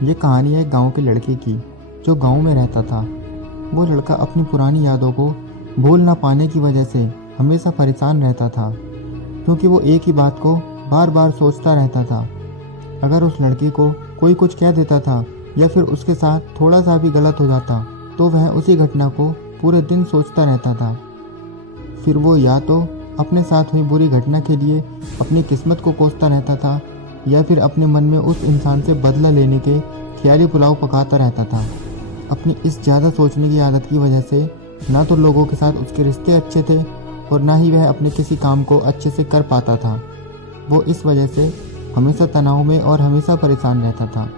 ये कहानी है एक गांव के लड़के की जो गांव में रहता था। वो लड़का अपनी पुरानी यादों को भूल ना पाने की वजह से हमेशा परेशान रहता था, क्योंकि वो एक ही बात को बार बार सोचता रहता था। अगर उस लड़के को कोई कुछ कह देता था या फिर उसके साथ थोड़ा सा भी गलत हो जाता तो वह उसी घटना को पूरे दिन सोचता रहता था। फिर वो या तो अपने साथ हुई बुरी घटना के लिए अपनी किस्मत को कोसता रहता था या फिर अपने मन में उस इंसान से बदला लेने के ख्याली पुलाव पकाता रहता था। अपनी इस ज़्यादा सोचने की आदत की वजह से ना तो लोगों के साथ उसके रिश्ते अच्छे थे और ना ही वह अपने किसी काम को अच्छे से कर पाता था। वो इस वजह से हमेशा तनाव में और हमेशा परेशान रहता था।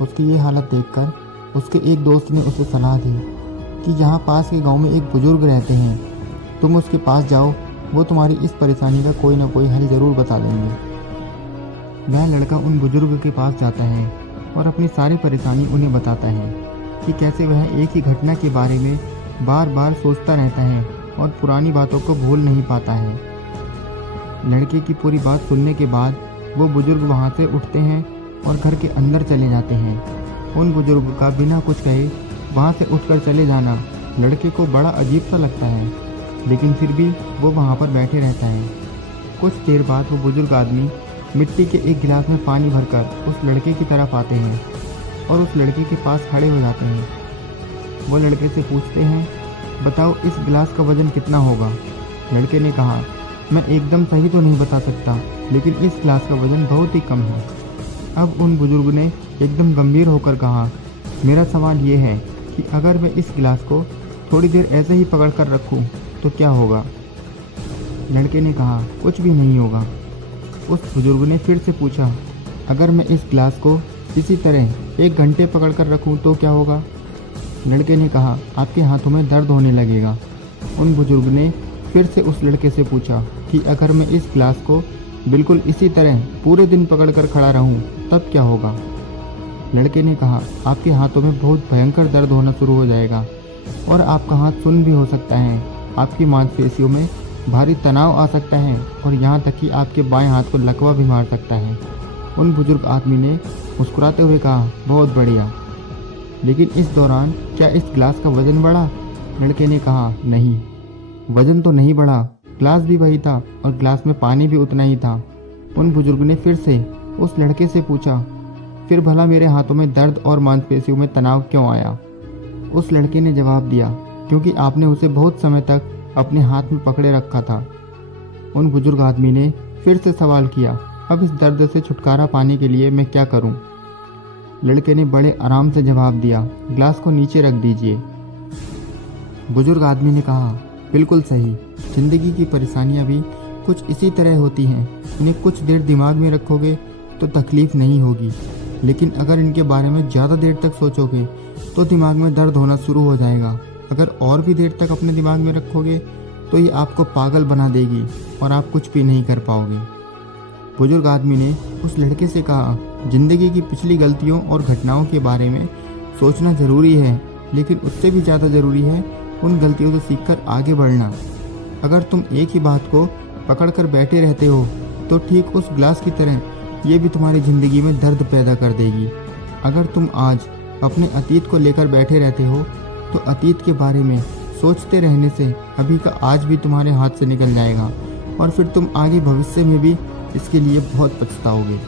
उसकी ये हालत देखकर उसके एक दोस्त ने उसे सलाह दी कि यहाँ पास के गांव में एक बुजुर्ग रहते हैं, तुम उसके पास जाओ, वो तुम्हारी इस परेशानी का कोई ना कोई हल ज़रूर बता देंगे। वह लड़का उन बुजुर्ग के पास जाता है और अपनी सारी परेशानी उन्हें बताता है कि कैसे वह एक ही घटना के बारे में बार बार सोचता रहता है और पुरानी बातों को भूल नहीं पाता है। लड़के की पूरी बात सुनने के बाद वो बुजुर्ग वहाँ से उठते हैं और घर के अंदर चले जाते हैं। उन बुजुर्ग का बिना कुछ कहे वहाँ से उठकर चले जाना लड़के को बड़ा अजीब सा लगता है, लेकिन फिर भी वो वहाँ पर बैठे रहता है। कुछ देर बाद वो बुजुर्ग आदमी मिट्टी के एक गिलास में पानी भरकर उस लड़के की तरफ आते हैं और उस लड़के के पास खड़े हो जाते हैं। वो लड़के से पूछते हैं, बताओ इस गिलास का वजन कितना होगा। लड़के ने कहा, मैं एकदम सही तो नहीं बता सकता, लेकिन इस गिलास का वजन बहुत ही कम है। अब उन बुजुर्ग ने एकदम गंभीर होकर कहा, मेरा सवाल ये है कि अगर मैं इस गिलास को थोड़ी देर ऐसे ही पकड़ कर रखूँ तो क्या होगा। लड़के ने कहा, कुछ भी नहीं होगा। उस बुजुर्ग ने फिर से पूछा, अगर मैं इस गिलास को इसी तरह 1 घंटे पकड़ कर रखूँ तो क्या होगा। लड़के ने कहा, आपके हाथों में दर्द होने लगेगा। उन बुजुर्ग ने फिर से उस लड़के से पूछा कि अगर मैं इस गिलास को बिल्कुल इसी तरह पूरे दिन पकड़ कर खड़ा रहूँ तब क्या होगा। लड़के ने कहा, आपके हाथों में बहुत भयंकर दर्द होना शुरू हो जाएगा और आपका हाथ सुन्न भी हो सकता है। आपकी मांसपेशियों में भारी तनाव आ सकता है और यहाँ तक कि आपके बाएं हाथ को लकवा भी मार सकता है। उन बुजुर्ग आदमी ने मुस्कुराते हुए कहा, बहुत बढ़िया, लेकिन इस दौरान क्या इस गिलास का वजन बढ़ा। लड़के ने कहा, नहीं, वजन तो नहीं बढ़ा, गिलास भी वही था और गिलास में पानी भी उतना ही था। उन बुजुर्ग ने फिर से उस लड़के से पूछा, फिर भला मेरे हाथों में दर्द और मांसपेशियों में तनाव क्यों आया। उस लड़के ने जवाब दिया, क्योंकि आपने उसे बहुत समय तक अपने हाथ में पकड़े रखा था। उन बुजुर्ग आदमी ने फिर से सवाल किया, अब इस दर्द से छुटकारा पाने के लिए मैं क्या करूं। लड़के ने बड़े आराम से जवाब दिया, गिलास को नीचे रख दीजिए। बुजुर्ग आदमी ने कहा, बिल्कुल सही, जिंदगी की परेशानियां भी कुछ इसी तरह होती हैं। इन्हें कुछ देर दिमाग में रखोगे तो तकलीफ नहीं होगी, लेकिन अगर इनके बारे में ज़्यादा देर तक सोचोगे तो दिमाग में दर्द होना शुरू हो जाएगा। अगर और भी देर तक अपने दिमाग में रखोगे तो ये आपको पागल बना देगी और आप कुछ भी नहीं कर पाओगे। बुजुर्ग आदमी ने उस लड़के से कहा, जिंदगी की पिछली गलतियों और घटनाओं के बारे में सोचना ज़रूरी है, लेकिन उससे भी ज़्यादा ज़रूरी है उन गलतियों से सीखकर आगे बढ़ना। अगर तुम एक ही बात को पकड़ कर बैठे रहते हो तो ठीक उस गिलास की तरह ये भी तुम्हारी ज़िंदगी में दर्द पैदा कर देगी। अगर तुम आज अपने अतीत को लेकर बैठे रहते हो तो अतीत के बारे में सोचते रहने से अभी का आज भी तुम्हारे हाथ से निकल जाएगा और फिर तुम आगे भविष्य में भी इसके लिए बहुत पछताओगे।